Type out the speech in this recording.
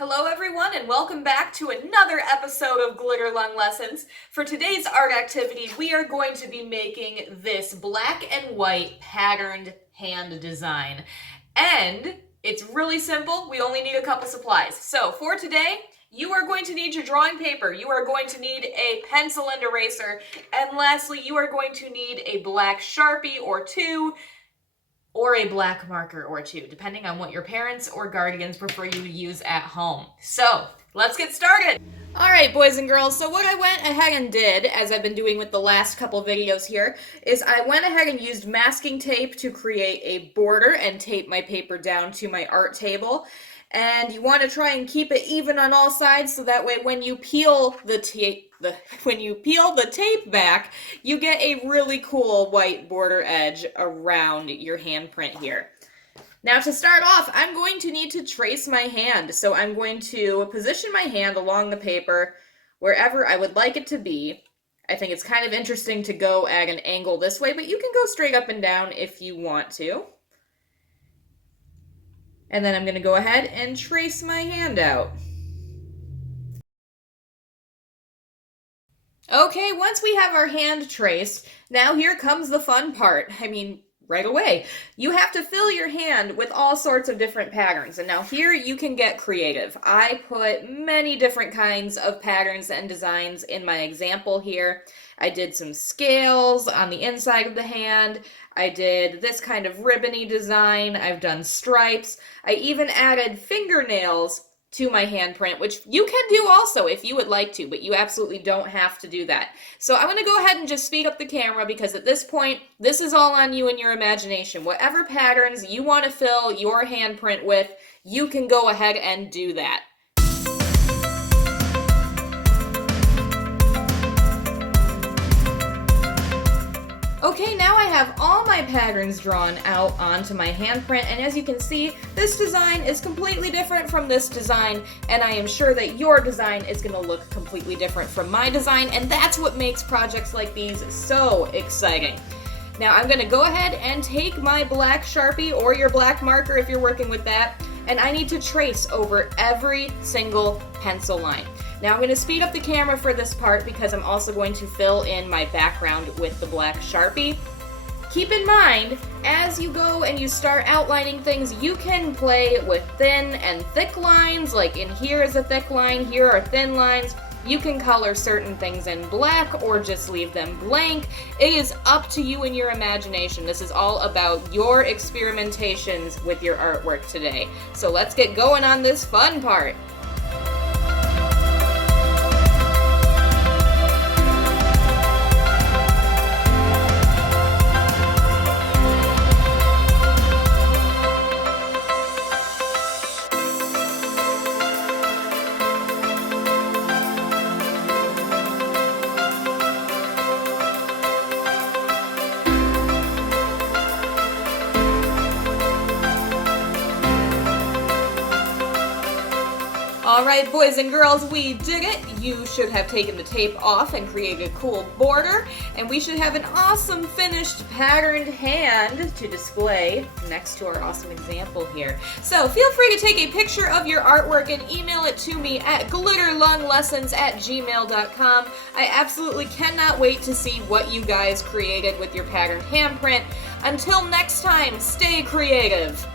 Hello everyone and welcome back to another episode of Glitter Lung Lessons. For today's art activity, we are going to be making this black and white patterned hand design. And it's really simple. We only need a couple supplies. So for today, you are going to need your drawing paper. You are going to need a pencil and eraser. And lastly, you are going to need a black Sharpie or two, or a black marker or two, depending on what your parents or guardians prefer you to use at home. So, let's get started! Alright, boys and girls, so what I went ahead and did, as I've been doing with the last couple videos here, is I went ahead and used masking tape to create a border and tape my paper down to my art table. And you want to try and keep it even on all sides so that way when you peel the tape back, you get a really cool white border edge around your handprint here. Now to start off, I'm going to need to trace my hand. So I'm going to position my hand along the paper wherever I would like it to be. I think it's kind of interesting to go at an angle this way, but you can go straight up and down if you want to. And then I'm going to go ahead and trace my hand out. Okay, once we have our hand traced, now here comes the fun part. Right away. You have to fill your hand with all sorts of different patterns. And now here you can get creative. I put many different kinds of patterns and designs in my example here. I did some scales on the inside of the hand. I did this kind of ribbony design. I've done stripes. I even added fingernails to my handprint, which you can do also if you would like to, but you absolutely don't have to do that. So I'm going to go ahead and just speed up the camera because at this point, this is all on you and your imagination. Whatever patterns you want to fill your handprint with, you can go ahead and do that. Okay, now I have all my patterns drawn out onto my handprint, and as you can see, this design is completely different from this design, and I am sure that your design is going to look completely different from my design, and that's what makes projects like these so exciting. Now I'm going to go ahead and take my black Sharpie, or your black marker if you're working with that, and I need to trace over every single pencil line. Now I'm going to speed up the camera for this part because I'm also going to fill in my background with the black Sharpie. Keep in mind, as you go and you start outlining things, you can play with thin and thick lines, like in here is a thick line, here are thin lines. You can color certain things in black or just leave them blank. It is up to you and your imagination. This is all about your experimentations with your artwork today. So let's get going on this fun part. Alright, boys and girls, we did it! You should have taken the tape off and created a cool border, and we should have an awesome finished patterned hand to display next to our awesome example here. So feel free to take a picture of your artwork and email it to me at glitterlunglessons@gmail.com. I absolutely cannot wait to see what you guys created with your patterned handprint. Until next time, stay creative!